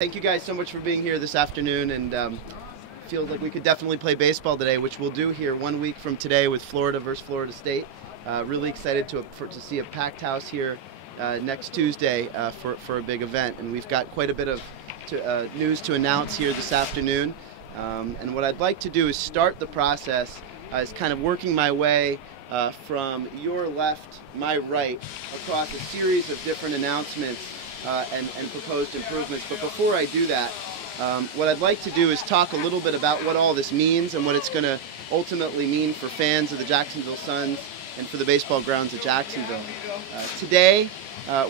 Thank you guys so much for being here this afternoon, and feels like we could definitely play baseball today, which we'll do here 1 week from today with Florida versus Florida State. Really excited to see a packed house here next Tuesday for a big event, and we've got quite a bit of news to announce here this afternoon. And what I'd like to do is start the process is kind of working my way from your left, my right, across a series of different announcements and proposed improvements. But before I do that, what I'd like to do is talk a little bit about what all this means and what it's going to ultimately mean for fans of the Jacksonville Suns and for the Baseball Grounds of Jacksonville. Today,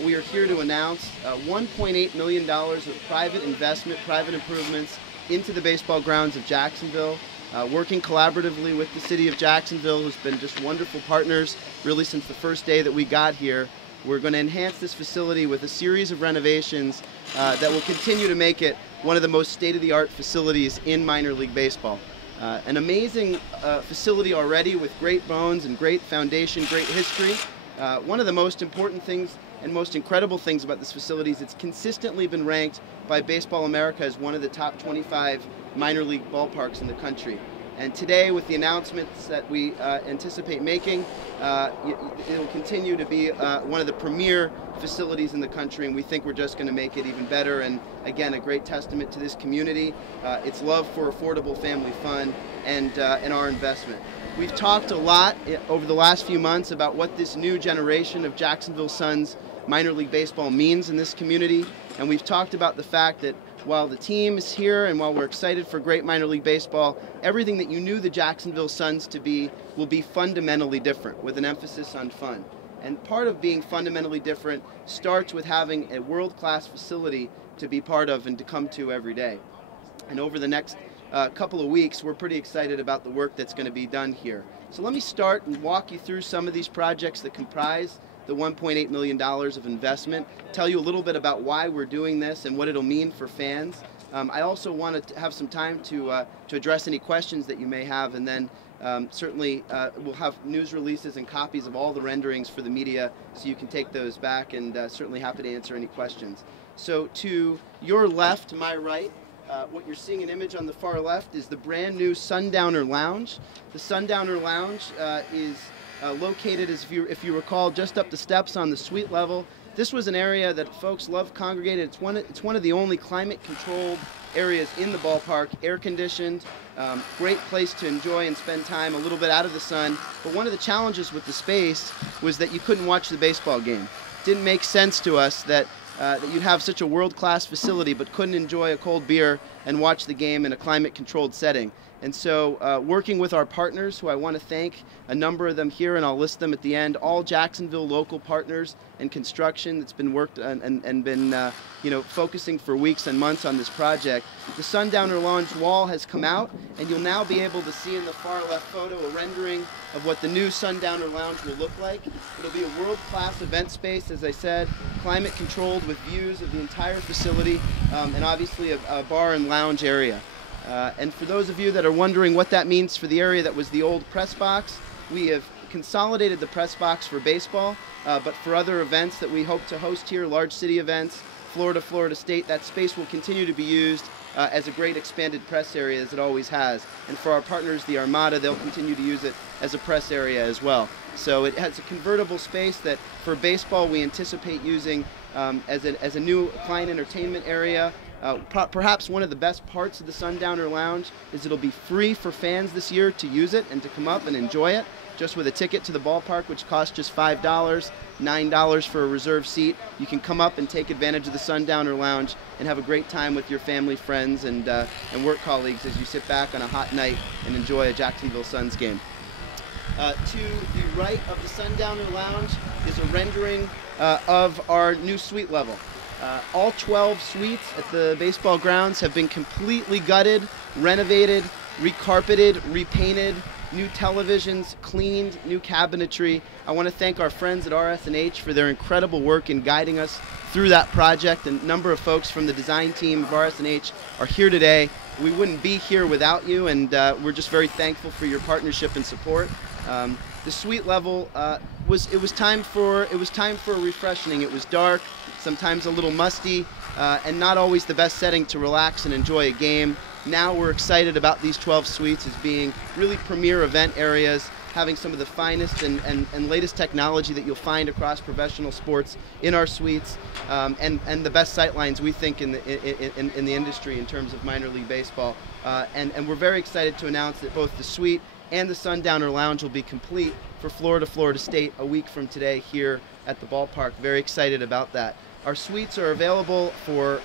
we are here to announce $1.8 million of private investment, private improvements into the Baseball Grounds of Jacksonville, working collaboratively with the city of Jacksonville, who's been just wonderful partners really since the first day that we got here. We're going to enhance this facility with a series of renovations that will continue to make it one of the most state-of-the-art facilities in minor league baseball. An amazing facility already with great bones and great foundation, great history. One of the most important things and most incredible things about this facility is it's consistently been ranked by Baseball America as one of the top 25 minor league ballparks in the country. And today, with the announcements that we anticipate making, it will continue to be one of the premier facilities in the country, and we think we're just going to make it even better. And again, a great testament to this community, its love for affordable family fun, and our investment. We've talked a lot over the last few months about what this new generation of Jacksonville Suns minor league baseball means in this community, and we've talked about the fact that while the team is here and while we're excited for great minor league baseball, everything that you knew the Jacksonville Suns to be will be fundamentally different, with an emphasis on fun. And part of being fundamentally different starts with having a world-class facility to be part of and to come to every day. And over the next couple of weeks, we're pretty excited about the work that's going to be done here. So let me start and walk you through some of these projects that comprise the $1.8 million of investment, tell you a little bit about why we're doing this and what it'll mean for fans. I also want to have some time to address any questions that you may have, and then certainly we'll have news releases and copies of all the renderings for the media, so you can take those back, and certainly happy to answer any questions. So to your left, my right, what you're seeing an image on the far left is the brand new Sundowner Lounge. The Sundowner Lounge is located, if you recall, just up the steps on the suite level. This was an area that folks love congregated. It's one of the only climate-controlled areas in the ballpark, air-conditioned, great place to enjoy and spend time a little bit out of the sun. But one of the challenges with the space was that you couldn't watch the baseball game. It didn't make sense to us that you'd have such a world-class facility but couldn't enjoy a cold beer and watch the game in a climate-controlled setting. And so working with our partners, who I want to thank, a number of them here, and I'll list them at the end, all Jacksonville local partners and construction that's been worked on and been focusing for weeks and months on this project. The Sundowner Lounge wall has come out, and you'll now be able to see in the far left photo a rendering of what the new Sundowner Lounge will look like. It'll be a world-class event space, as I said, climate controlled with views of the entire facility, and obviously a bar and lounge area. And for those of you that are wondering what that means for the area that was the old press box, we have consolidated the press box for baseball, but for other events that we hope to host here, large city events, Florida State, that space will continue to be used as a great expanded press area, as it always has. And for our partners, the Armada, they'll continue to use it as a press area as well. So it has a convertible space that for baseball we anticipate using as a new client entertainment area. Perhaps one of the best parts of the Sundowner Lounge is it'll be free for fans this year to use it and to come up and enjoy it, just with a ticket to the ballpark, which costs just $5, $9 for a reserved seat. You can come up and take advantage of the Sundowner Lounge and have a great time with your family, friends, and work colleagues as you sit back on a hot night and enjoy a Jacksonville Suns game. To the right of the Sundowner Lounge is a rendering of our new suite level. All 12 suites at the baseball grounds have been completely gutted, renovated, recarpeted, repainted, new televisions, cleaned, new cabinetry. I want to thank our friends at RS&H for their incredible work in guiding us through that project. And a number of folks from the design team of RS&H are here today. We wouldn't be here without you, and we're just very thankful for your partnership and support. The suite level it was time for a refreshing. It was dark, sometimes a little musty. and not always the best setting to relax and enjoy a game. Now we're excited about these 12 suites as being really premier event areas, having some of the finest and latest technology that you'll find across professional sports in our suites, and the best sightlines we think in the industry in terms of minor league baseball. And we're very excited to announce that both the suite and the Sundowner Lounge will be complete for Florida State a week from today here at the ballpark. Very excited about that. Our suites are available for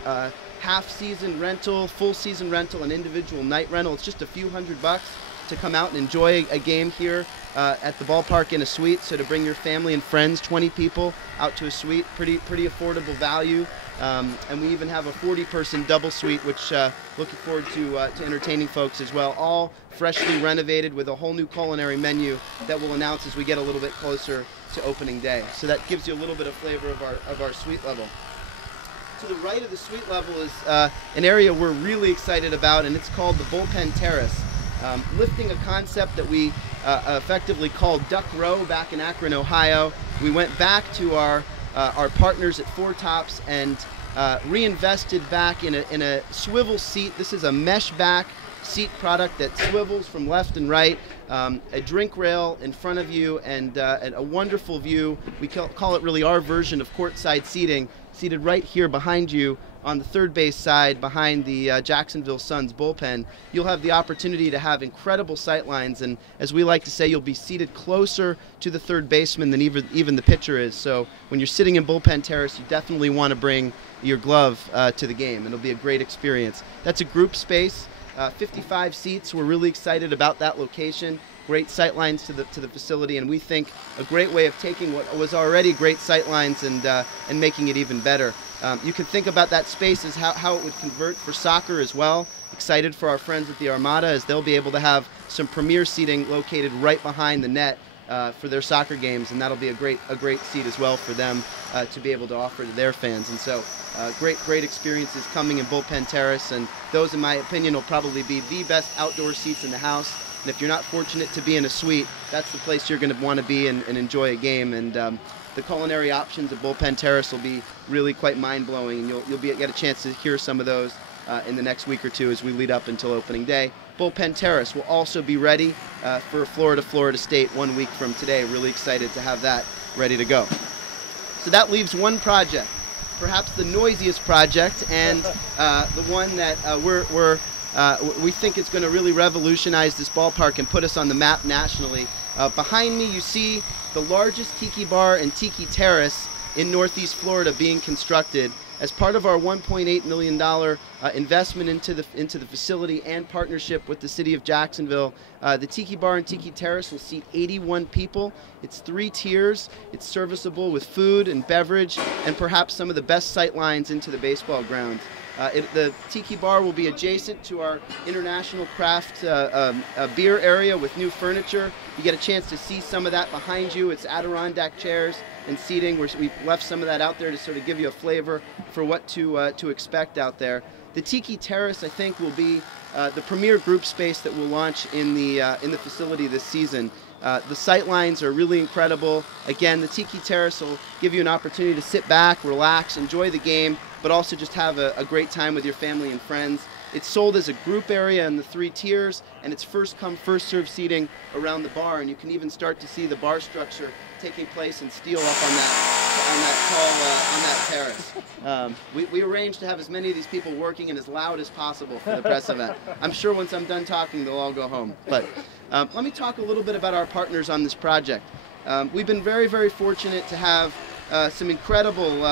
half-season rental, full-season rental, and individual night rental. It's just a few $100 to come out and enjoy a game here at the ballpark in a suite. So to bring your family and friends, 20 people, out to a suite, pretty affordable value. And we even have a 40-person double suite, which looking forward to entertaining folks as well. All freshly renovated with a whole new culinary menu that we'll announce as we get a little bit closer to opening day. So that gives you a little bit of flavor of our suite level. To the right of the suite level is an area we're really excited about, and it's called the Bullpen Terrace. Lifting a concept that we effectively called Duck Row back in Akron, Ohio. We went back to our partners at Four Tops and reinvested back in a swivel seat. This is a mesh back seat product that swivels from left and right, a drink rail in front of you, and a wonderful view. We call it really our version of courtside seating, seated right here behind you on the third base side behind the Jacksonville Suns bullpen. You'll have the opportunity to have incredible sight lines, and as we like to say, you'll be seated closer to the third baseman than even the pitcher is. So when you're sitting in Bullpen Terrace, you definitely want to bring your glove to the game, and it'll be a great experience. That's a group space, 55 seats. We're really excited about that location. Great sight lines to the facility, and we think a great way of taking what was already great sight lines and making it even better. You can think about that space as how it would convert for soccer as well. Excited for our friends at the Armada, as they'll be able to have some premier seating located right behind the net for their soccer games, and that'll be a great seat as well for them to be able to offer to their fans. And so great experiences coming in Bullpen Terrace, and those, in my opinion, will probably be the best outdoor seats in the house. And if you're not fortunate to be in a suite, that's the place you're going to want to be and enjoy a game. And the culinary options at Bullpen Terrace will be really quite mind-blowing, and you'll get a chance to hear some of those in the next week or two as we lead up until opening day. Bullpen Terrace will also be ready for Florida State 1 week from today. Really excited to have that ready to go. So that leaves one project, perhaps the noisiest project, and the one that we think is going to really revolutionize this ballpark and put us on the map nationally. Behind me you see the largest tiki bar and Tiki Terrace in Northeast Florida being constructed as part of our $1.8 million investment into the facility and partnership with the city of Jacksonville. The Tiki Bar and Tiki Terrace will seat 81 people. It's 3 tiers. It's serviceable with food and beverage and perhaps some of the best sight lines into the baseball grounds. The Tiki Bar will be adjacent to our international craft beer area with new furniture. You get a chance to see some of that behind you. It's Adirondack chairs and seating. We've left some of that out there to sort of give you a flavor for what to expect out there. The Tiki Terrace, I think, will be the premier group space that we'll launch in the facility this season. The sight lines are really incredible. Again, the Tiki Terrace will give you an opportunity to sit back, relax, enjoy the game, but also just have a great time with your family and friends. It's sold as a group area in the 3 tiers, and it's first come, first served seating around the bar, and you can even start to see the bar structure taking place in steel up on that terrace. We arranged to have as many of these people working and as loud as possible for the press event. I'm sure once I'm done talking, they'll all go home. But let me talk a little bit about our partners on this project. We've been very, very fortunate to have some incredible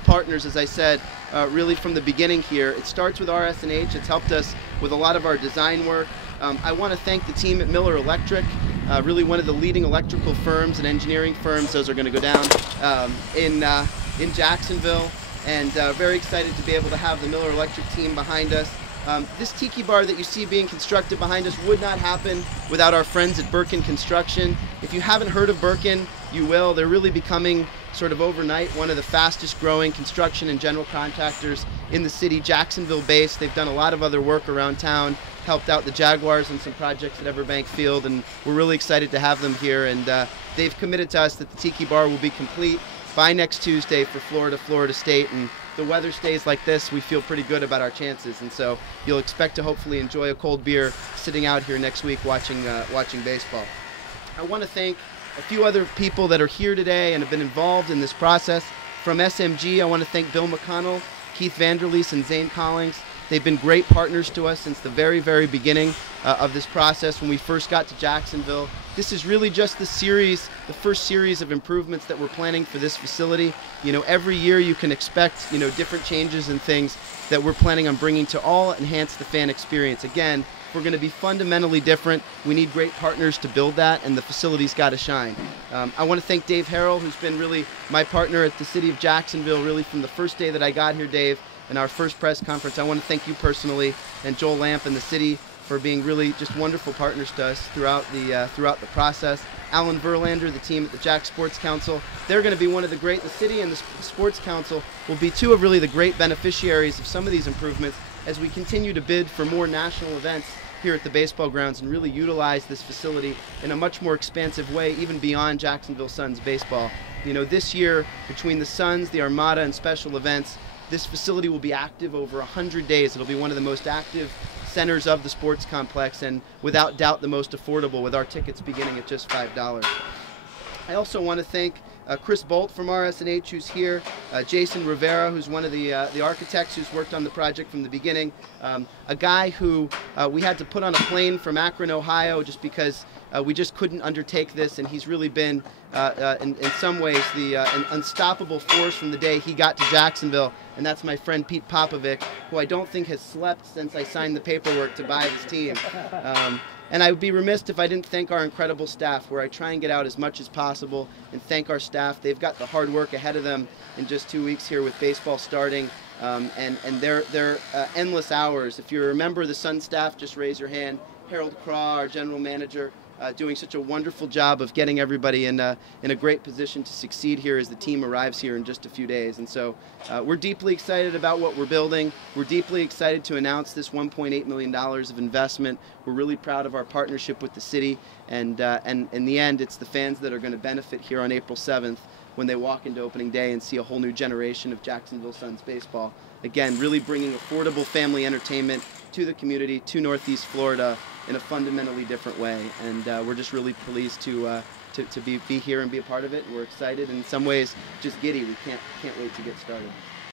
partners, as I said, really from the beginning here. It starts with RS&H. It's helped us with a lot of our design work. I want to thank the team at Miller Electric, really one of the leading electrical firms and engineering firms. Those are going to go down in Jacksonville, and very excited to be able to have the Miller Electric team behind us. This Tiki Bar that you see being constructed behind us would not happen without our friends at Birkin Construction. If you haven't heard of Birkin, you will. They're really becoming sort of overnight one of the fastest growing construction and general contractors in the city, Jacksonville based. They've done a lot of other work around town, helped out the Jaguars on some projects at Everbank Field, and we're really excited to have them here. And they've committed to us that the Tiki Bar will be complete by next Tuesday for Florida State, and the weather stays like this, we feel pretty good about our chances. And so you'll expect to hopefully enjoy a cold beer sitting out here next week watching baseball. I want to thank a few other people that are here today and have been involved in this process. From SMG, I want to thank Bill McConnell, Keith Vanderleest, and Zane Collings. They've been great partners to us since the very, very beginning of this process when we first got to Jacksonville. This is really just the first series of improvements that we're planning for this facility. You know, every year you can expect, you know, different changes and things that we're planning on bringing to all enhance the fan experience. Again, we're going to be fundamentally different. We need great partners to build that, and the facility's got to shine. I want to thank Dave Harrell, who's been really my partner at the City of Jacksonville, really from the first day that I got here, Dave, in our first press conference. I want to thank you personally, and Joel Lamp and the city for being really just wonderful partners to us throughout the process. Alan Verlander, the team at the Jack Sports Council, they're going to be one of the great, the city and the Sports Council will be two of really the great beneficiaries of some of these improvements as we continue to bid for more national events here at the baseball grounds and really utilize this facility in a much more expansive way, even beyond Jacksonville Suns baseball. You know, this year, between the Suns, the Armada, and special events, this facility will be active over 100 days. It'll be one of the most active centers of the sports complex, and without doubt the most affordable, with our tickets beginning at just $5. I also want to thank Chris Bolt from RSNH, who's here, Jason Rivera, who's one of the architects who's worked on the project from the beginning, a guy who we had to put on a plane from Akron, Ohio, just because we just couldn't undertake this, and he's really been, in some ways, an unstoppable force from the day he got to Jacksonville, and that's my friend Pete Popovic, who I don't think has slept since I signed the paperwork to buy this team. And I would be remiss if I didn't thank our incredible staff, where I try and get out as much as possible and thank our staff. They've got the hard work ahead of them in just 2 weeks here with baseball starting, and their endless hours. If you remember the Sun staff, just raise your hand. Harold Craw, our general manager, doing such a wonderful job of getting everybody in a great position to succeed here as the team arrives here in just a few days. And so we're deeply excited about what we're building. We're deeply excited to announce this $1.8 million of investment. We're really proud of our partnership with the city, and in the end, it's the fans that are going to benefit here on April 7th when they walk into opening day and see a whole new generation of Jacksonville Suns baseball. Again, really bringing affordable family entertainment to the community, to Northeast Florida, in a fundamentally different way, and we're just really pleased to be here and be a part of it. We're excited, and in some ways just giddy. We can't wait to get started.